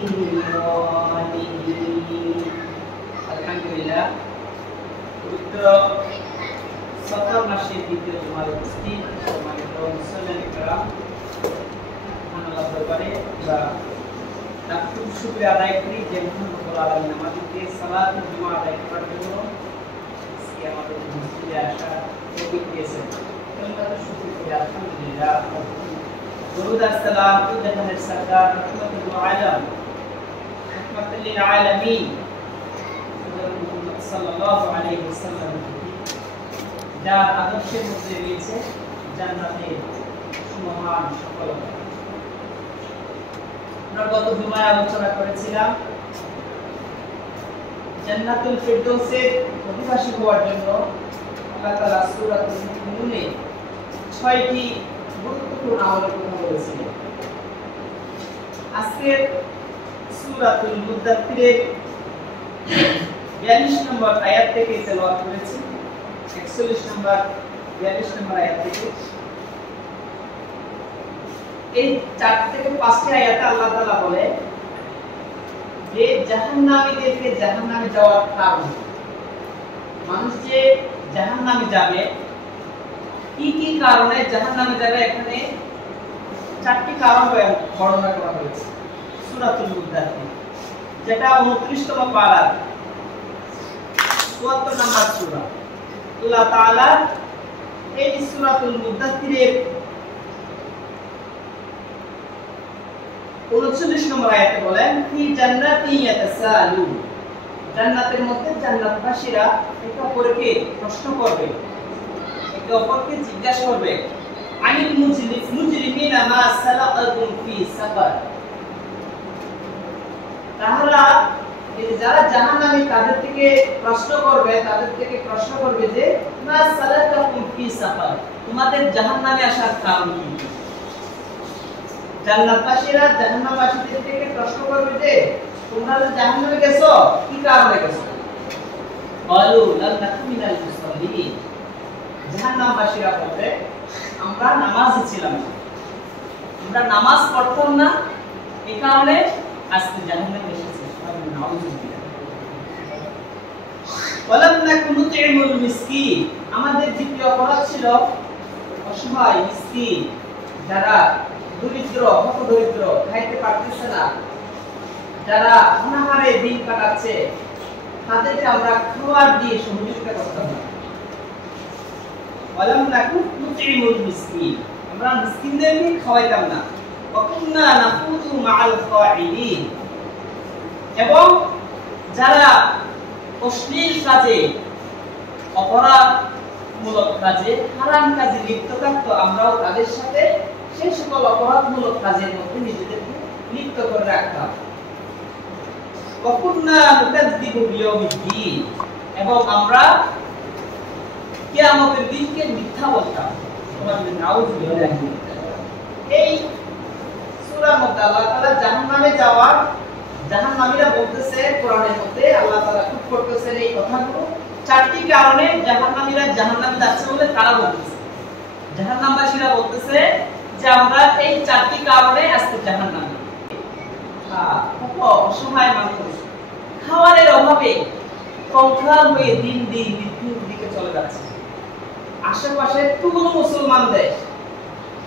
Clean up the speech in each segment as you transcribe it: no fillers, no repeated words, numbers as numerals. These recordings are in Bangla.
الظالمين الحمد لله পবিত্র সফর মাসের দ্বিতীয় জুমার উপস্থিত সম্মানিত মুসলমান کرام আল্লাহ দরবারে বা লাখো শুকরিয়া আদায় করি যে মহান রব্বুল আলামিন আমাদেরকে সালাতুল জুমা আদায় করার জন্য আজকে আমাদের মসজিদে আসা তৌফিক দিয়েছেন। আল্লাহর শুকরিয়া আলহামদুলিল্লাহ। দরুদ আসসালাম জাহানের সরদার রাহমাতুল আলাম রাহমাতুল লিল আলামিন মুহাম্মদ সাল্লাল্লাহু আলাইহি ওয়াসাল্লাম যার আদর্শের মধ্যে রয়েছে জান্নাতের মহান সফলতা। আমরা গত জুমায় আলোচনা করেছিলাম জান্নাতুল ফিরদৌসের অধিবাসী হওয়ার জন্য আল্লাহ তাআলা সূরাতুল মুমিনুনে ৬টি গুরুত্বপূর্ণ আমলের কথা বলেছিলেন। আজকে সূরাতুল মুদাথথিরের ৪২ নম্বর আয়াত থেকে তেলাওয়াত করেছি। ৪১ নম্বর ৪২ নম্বর আয়াত থেকে এই ৪ থেকে ৫টি আয়াতে আল্লাহ তাআলা বলে যে জাহান্নামীদেরকে জাহান্নামে যাওয়ার কারণ, মানুষ যে জাহান্নামে যাবে কি কি কারণে জাহান্নামে যাবে, এখানে ৪টি কারণ বর্ণনা করা হয়েছে। সূরাতুল মুদাথথির যেটা ২৯তম পারা ৭৪ নম্বর সূরা। আল্লাহ তাআলা এই সূরাতুল মুদাথথিরের ৩৯ নম্বর আয়াতে বলেন ফি জান্নাতি ইয়াতাসালুন, জান্নাতের মধ্যে জান্নাতবাসীরা একে অপরকে প্রশ্ন করবে, একে অপরকে জিজ্ঞাসা করবে আনিল মুজরিমিনা মা সালাকাকুম ফি সাকার। তাহলে যারা জাহান্নামী তাদের থেকে প্রশ্ন করবে যে মা সালাকাকুম ফি সাকার, তোমাদের জাহান্নামে আসার কারণ কি? জান্নাতবাসীরা জাহান্নামবাসীদের থেকে প্রশ্ন করবে যে তোমরা জাহান্নামে গেছো কি কারণে গেছো? ক্বালু লাম নাকুম মিনাল মুসাল্লিন, জাহান্নামবাসীরা বলবে আমরা নামাজে ছিলাম না, আমরা নামাজ পড়তাম না, এই কারণে আজকে জাহান্নামে এসেছি। নাউযুবিল্লাহ। ওয়ালাম নাকুম নুতিমুল মিসকিন, আমাদের দ্বিতীয় অপরাধ ছিল অসহায় মিসকিন, যারা দরিদ্র হতদরিদ্র, খাইতে পারতেছে না, যারা অনাহারে দিন কাটাচ্ছে, তাদেরকে আমরা খাবার দিয়ে সহযোগিতা করতাম না। ওয়ালাম নাকুম নুতিমুল মিসকিন, আমরা মিসকিনদেরকে খাওয়াইতাম না। ওয়া কুননা নাখুযু মাআল খাইদিন, এবং যারা অশ্লীল কাজে, অপরাধমূলক কাজে, হারাম কাজে লিপ্ত থাকত, আমরাও তাদের সাথে সেই সকল অপরাধমূলক কাজের মধ্যে নিজেদেরকে লিপ্ত করে রাখতাম। ওয়া কুননা নুকাযযিবু বিয়াউমিদ্দিন, এবং আমরা কিয়ামতের দিনকে মিথ্যা বলতাম। নাউযুবিল্লাহ। এই সূরার মধ্যে আল্লাহ তাআলা জাহান্নামে যাওয়ার, জাহান্নামীরা বলতেছে কোরআনের মধ্যে আল্লাহ তাআলা খুব করতেছেন এই কথাগুলো ৪টি কারণে জাহান্নামীরা জাহান্নামে যাচ্ছে বলে তারা বলতেছে। জাহান্নামবাসীরা বলতেছে যে আমরা এই ৪টি কারণে আজকে জাহান্নামে। কত অসহায় মানুষ খাবারের অভাবে কঙ্কাল হয়ে দিন দিন মৃত্যুর দিকে চলে যাচ্ছে। আশেপাশে এতগুলো মুসলমান দেশ,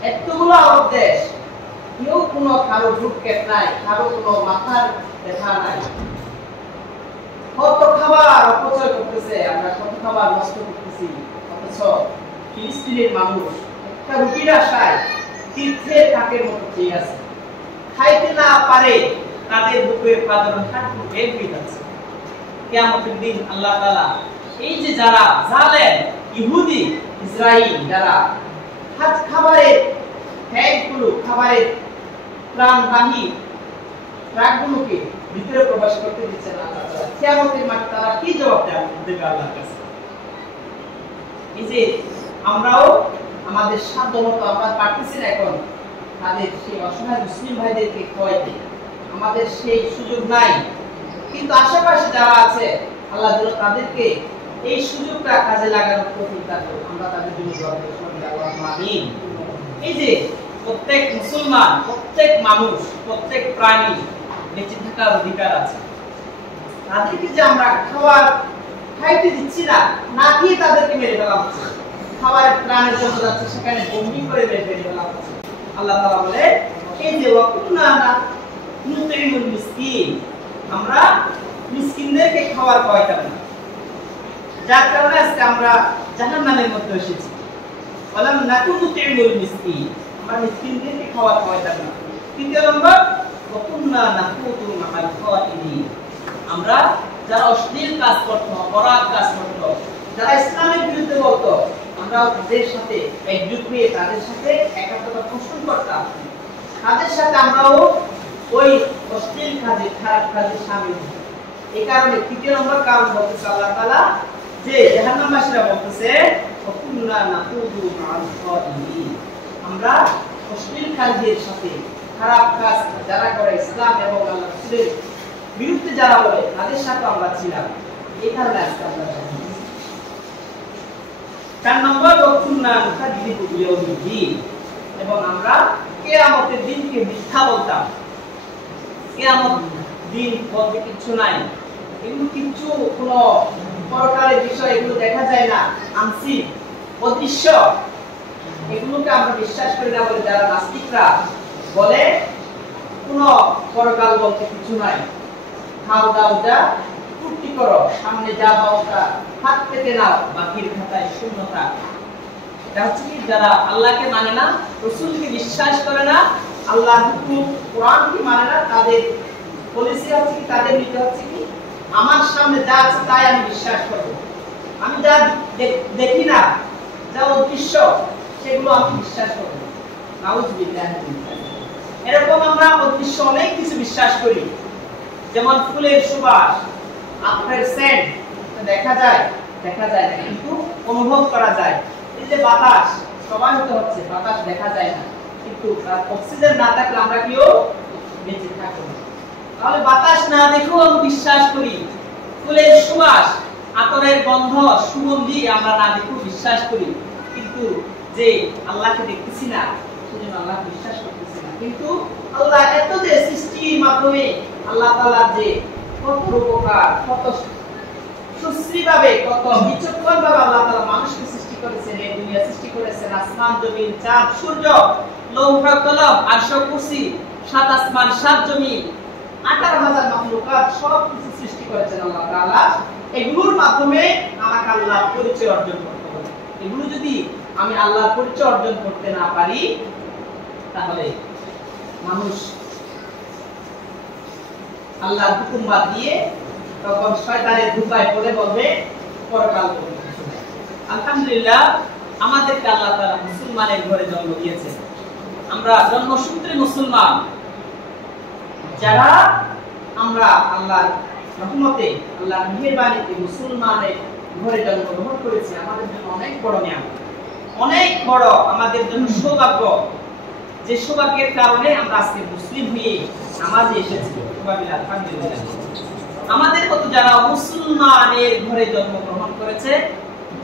এতগুলো আরব দেশ, কেউ কোনো কারো ভ্রুক্ষেপ নাই, কারো কোনো মাথার ব্যথা নাই। কত খাবার অপচয় করতেছে, আমরা কত খাবার নষ্ট করতেছি, অথচ ফিলিস্তিনের মানুষ একটা রুটির আশায় তীর্থের কাকের মতো চেয়ে আছে, খাইতে না পারে, তাদের বুকের পাঁজর হাঁটু বের হয়ে যাচ্ছে। কিয়ামতের দিন আল্লাহ তাআলা এই যে যারা জালেম ইহুদি ইসরাইল, যারা খাবারের ট্যাঙ্কগুলো, খাবারের প্রাণবাহী ট্রাকগুলোকে ভিতরে প্রবেশ করতে দিচ্ছে না আল্লাহ তাআলা, কিয়ামতের মাঠে তারা কি জবাব দেবে আল্লাহর কাছে? এই যে আমরাও আমাদের সাধ্যমতো আমরা পারতেছি না এখন তাদের সেই অসহায় মুসলিম ভাইদেরকে খাওয়াইতে, আমাদের সেই সুযোগ নাই, কিন্তু আশেপাশে যারা আছে আল্লাহ যেন তাদেরকে এই সুযোগটা কাজে লাগানোর তৌফিক দান করুন। আমরা তাদের জন্য দোয়া করি, আল্লাহুম্মা আমিন। এই যে প্রত্যেক মুসলমান, প্রত্যেক মানুষ, প্রত্যেক প্রাণী বেঁচে থাকার অধিকার আছে। তাদেরকে যে আমরা খাইতে দিচ্ছি না, না খেয়ে তাদেরকে মেরে ফেলা হচ্ছে, খাবারের প্রাণের জন্য যাচ্ছে সেখানে বন্দি করে মেরে ফেলা হচ্ছে। আল্লাহ তাআলা বলে এই যে ওয়াকুন্না নুতিমুল মিসকিন, আমরা মিসকিনদেরকে খাবার খাওয়াইতাম না, যার কারণে আজকে আমরা জাহান্নামের মধ্যে এসেছি। ওয়ালাম নাকুনু নুতিমুল মিসকিন, আমরা মিসকিনদেরকে খাবার খাওয়াইতাম না। তৃতীয় নম্বর ওয়াকুন্না নাকুতু মাআল খাওয়াতিদিন, আমরা যারা অশ্লীল কাজ করত, অপরাধ কাজ করত, যারা ইসলামের বিরুদ্ধে বলতো, আমরা তাদের সাথে একজোট হয়ে তাদের সাথে একাত্মতা পোষণ করতাম, তাদের সাথে আমরাও ওই অশ্লীল কাজে, খারাপ কাজে শামিল হতাম। এই কারণে তৃতীয় নম্বর কারণ বলতেছে আল্লাহ তাআলা যে জাহান্নামবাসীরা বলতেছে ওয়াকুন্না নাকুদু মাআল খাওয়াতিদিন, আমরা অশ্লীল কাজের সাথে, খারাপ কাজ যারা করে, ইসলাম এবং আল্লাহর রাসূলের বিরুদ্ধে যারা বলে, তাদের সাথে আমরা ছিলাম। এই কারণে আজকে আমরা জানি। 4 নম্বর ওয়াকুন্না নুকাযযিবু বিয়াউমিদ্দিন, এবং আমরা কিয়ামতের দিনকে মিথ্যা বলতাম। কিয়ামত দিন বলতে কিছু নাই, এগুলো কিছু কোনো পরকালের বিষয়, এগুলো দেখা যায় না, আংশিক অদৃশ্য, এগুলোকে আমরা বিশ্বাস করি না বলে যারা নাস্তিকরা বলে কোনো পরকাল বলতে কিছু নাই, খাও দাও যা ফুর্তি করো, সামনে যা পাও তা হাত পেতে নাও, বাকির খাতায় শূন্যতা। এটা হচ্ছে কি, যারা আল্লাহকে মানে না, রাসূলকে বিশ্বাস করে না, আল্লাহর হুকুম কোরআনকে মানে না, তাদের পলিসি হচ্ছে কি, তাদের নীতি হচ্ছে কি, আমার সামনে যা আছে তাই আমি বিশ্বাস করব, আমি যা দেখি না, যা অদৃশ্য সেগুলো আমি বিশ্বাস করব। নাউযুবিল্লাহ। এরকম আমরা অদৃশ্য অনেক কিছু বিশ্বাস করি, যেমন ফুলের সুবাস, আতরের সেন্ট দেখা যায় না, কিন্তু অনুভব করা যায়। এই যে বাতাস, সবাই হতে হচ্ছে, বাতাস দেখা যায় না, কিন্তু অক্সিজেন না থাকলে আমরা কেউ বেঁচে থাকবো না। তাহলে বাতাস না দেখেও আমি বিশ্বাস করি, ফুলের সুবাস, আতরের গন্ধ, সুগন্ধি আমরা না দেখেও বিশ্বাস করি, কিন্তু যে আল্লাহকে দেখতেছি না সেজন্য আল্লাহকে বিশ্বাস করতেছি না। কিন্তু আল্লাহ এত যে সৃষ্টির মাধ্যমে আল্লাহ তাআলা যে কত উপকার, কত সুশ্রীভাবে, কত বিচক্ষণভাবে আল্লাহ তাআলা মানুষকে সৃষ্টি করেছেন, এই দুনিয়া সৃষ্টি করেছেন, আসমান জমিন, চাঁদ সূর্য, লৌহ কলম, আরশ কুরসি, 7 আসমান 7 জমিন, 18,000 মাখলুকাত, সব কিছু সৃষ্টি করেছেন আল্লাহ তাআলা। এগুলোর মাধ্যমে আমাকে আল্লাহর পরিচয় অর্জন করতে হবে। এগুলো যদি আমি আল্লাহর পরিচয় অর্জন করতে না পারি, তাহলে মানুষ আল্লাহর হুকুম বাদ দিয়ে তখন শয়তানের ধোঁকায় পড়ে বলবে পরকাল বলতে কিছু নাই। আলহামদুলিল্লাহ, আমাদেরকে আল্লাহ তাআলা মুসলমানের ঘরে জন্ম দিয়েছেন, আমরা জন্মসূত্রে মুসলমান। যারা আমরা আল্লাহর রহমতে, আল্লাহর মেহেরবানিতে মুসলমানের ঘরে জন্মগ্রহণ করেছি, আমাদের জন্য অনেক বড় নিয়ামত, অনেক বড় আমাদের জন্য সৌভাগ্য, যে সৌভাগ্যের কারণে আমরা আজকে মুসলিম হয়ে নামাজে এসেছি। আলহামদুলিল্লাহ। আমাদের মতো যারা মুসলমানের ঘরে জন্মগ্রহণ করেছে,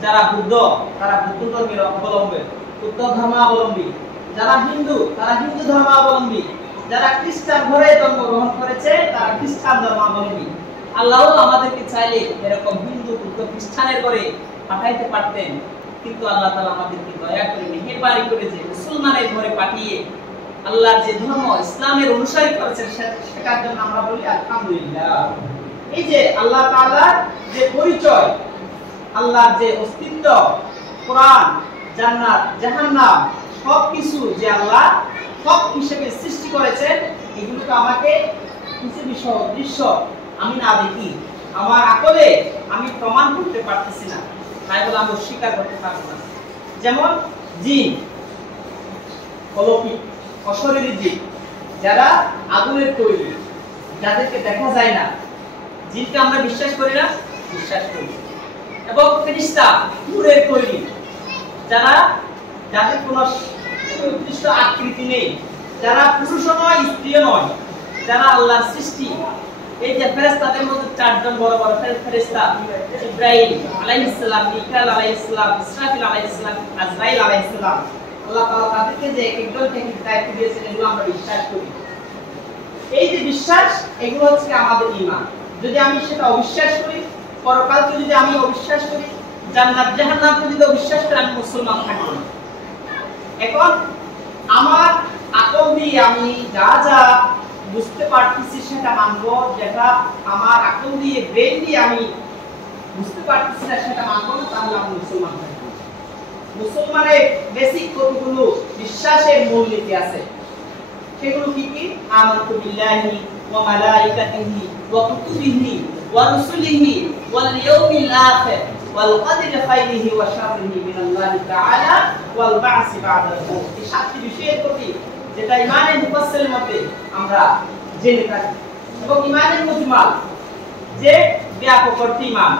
যারা বুদ্ধ, তারা বুদ্ধ ধর্মের অবলম্বী, বুদ্ধ ধর্মাবলম্বী, যারা হিন্দু, তারা হিন্দু ধর্মাবলম্বী, যারা খ্রিস্টান ঘরে জন্মগ্রহণ করেছে, তারা খ্রিস্টান ধর্মাবলম্বী। আল্লাহ আমাদেরকে চাইলে এরকম হিন্দু, বুদ্ধ, খ্রিস্টানের ঘরে পাঠাইতে পারতেন, কিন্তু আল্লাহ তাআলা আমাদেরকে দয়া করে, মেহেরবানি করে যে মুসলমানের ঘরে পাঠিয়ে আল্লাহর যে ধর্ম, ইসলামের অনুসারী করেছেন, সেটার জন্য আমরা বলি আলহামদুলিল্লাহ। এই যে আল্লাহ তাআলার যে পরিচয়, আল্লাহর যে অস্তিত্ব, কোরআন, জান্নাত, জাহান্নাম, সবকিছু যে আল্লাহ সব হিসেবে সৃষ্টি করেছেন, এগুলোকে আমাকে কিছু বিষয় দৃশ্য আমি না দেখি, আমার আকলে আমি প্রমাণ করতে পারতেছি না, তাই বলে আমি অস্বীকার করতে পারবো না। যেমন জিন, অলৌকিক, অশরীরী জীব, যারা আগুনের তৈরি, যাদেরকে দেখা যায় না, জিনকে আমরা বিশ্বাস করি না? বিশ্বাস করি। এবং ফেরেশতা, নূরের তৈরি, যারা, যাদের কোনো সুনির্দিষ্ট আকৃতি নেই, যারা পুরুষ নয়, স্ত্রী নয়, যারা আল্লাহর সৃষ্টি। এই যে ফেরেশতাদের মধ্যে 4 জন বড় বড় ফেরেশতা, ইব্রাহিম আলাইহিস সালাম, মিকাইল আলাইহিস সালাম, ইসরাফিল আলাইহিস সালাম, আজরাইল আলাইহিস সালাম, আল্লাহ তাআলা তাদেরকে যে একজনকে দায়িত্ব দিয়েছেন, এগুলো আমরা বিশ্বাস করি। এই যে বিশ্বাস, এগুলো হচ্ছে আমাদের ঈমান। যদি আমি সেটা অবিশ্বাস করি, পরকালকে যদি আমি অবিশ্বাস করি, জান্নাত জাহান্নামকে যদি অবিশ্বাস করি, আমি মুসলমান থাকব না। এখন আমার আকল দিয়ে আমি যা যা বুঝতে পারতেছি সেটা মানবো, যেটা আমার আকল দিয়ে ব্রেন দিয়ে আমি বুঝতে পারতেছি না সেটা মানবো না, তাহলে আমি মুসলমান থাকব। মুসলমানের বেসিক কতগুলো বিশ্বাসের মূলনীতি আছে, সেগুলো কি কি? আমানতু বিল্লাহি ওয়া মালাইকাতিহি ওয়া কুতুবিহি ওয়া রুসুলিহি ওয়াল ইয়াউমিল আখির ওয়াল কদরি খাইরিহি ওয়া শাররিহি মিনাল্লাহি তাআলা ওয়াল বা'সি বা'দাল মউত। এই সাতটি বিষয়ের প্রতি যেটা ঈমানের মুফাসসিল মতে আমরা জেনে থাকি, এবং ঈমানের মুজমাল যে ব্যাপক অর্থে ঈমান,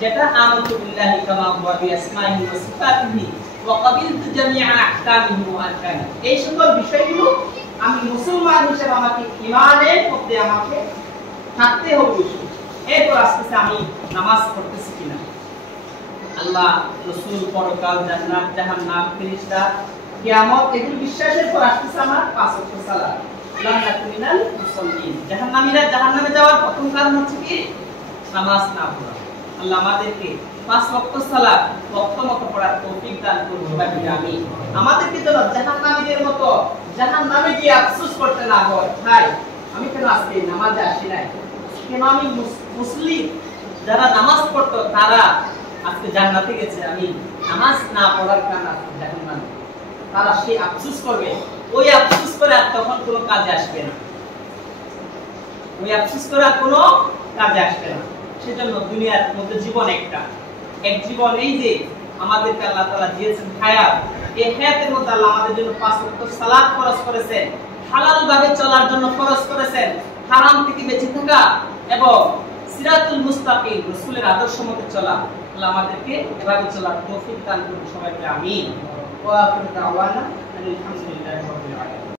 যেটা আমানতু বিল্লাহি কামা হুয়া বিআসমাইহি ওয়া সিফাতিহি ওয়া ক্বাবিলতু জামিআ আহকামিহি ওয়া আরকানিহি। এই সকল বিষয়গুলো আমি মুসলমান হিসেবে আমাকে ঈমানের মধ্যে আমাকে থাকতে হবে। এরপর আস্তে আমি নামাজ পড়তেছি কিনা, আল্লাহ, রাসূল, পরকাল, জান্নাত, জাহান্নাম, ফেরেশতা, কিয়ামত, এগুলো বিশ্বাসের পর আসতেছে আমার পাঁচ ওয়াক্ত সালাত। লান্নাতু মিনাল মুসাল্লিন। জাহান্নামীরা জাহান্নামে যাওয়ার প্রথম কারণ হচ্ছে কি? নামাজ না পড়া। আল্লাহ আমাদেরকে পাঁচ ওয়াক্ত সালাত ওয়াক্তমতো পড়ার তৌফিক দান করুন। আমিন। আমাদেরকে যেন জাহান্নামীদের মতো জাহান্নামে গিয়ে আফসোস করতে না হয়, ভাই আমি কেন আজকে নামাজে আসি নাই, কেন আমি মুসলিম যারা নামাজ পড়তো তারা আজকে জান্নাতে গেছে, আমি নামাজ না পড়ার কারণে আজকে জাহান্নামে। তারা সেই আফসোস করবে, ওই আফসোস করে আর তখন কোনো কাজে আসবে না, ওই আফসোস করে আর কোনো কাজে আসবে না। সেজন্য দুনিয়ার মধ্যে জীবন একটা, এক জীবন, এই যে আমাদেরকে আল্লাহ তাআলা দিয়েছেন হায়াত, এই হায়াতের মধ্যে আল্লাহ আমাদের জন্য পাঁচ ওয়াক্ত সালাত ফরজ করেছেন, হালাল ভাবে চলার জন্য ফরজ করেছেন, হারাম থেকে বেঁচে থাকা এবং সিরাতুল মুস্তাকিম রাসূলের আদর্শ মতে চলা। আল্লাহ আমাদেরকে এভাবে চলার তৌফিক দান করুন সবাইকে। আমিন। ওয়া আখিরু দাওয়ানা আলহামদুলিল্লাহি রাব্বিল আলামিন।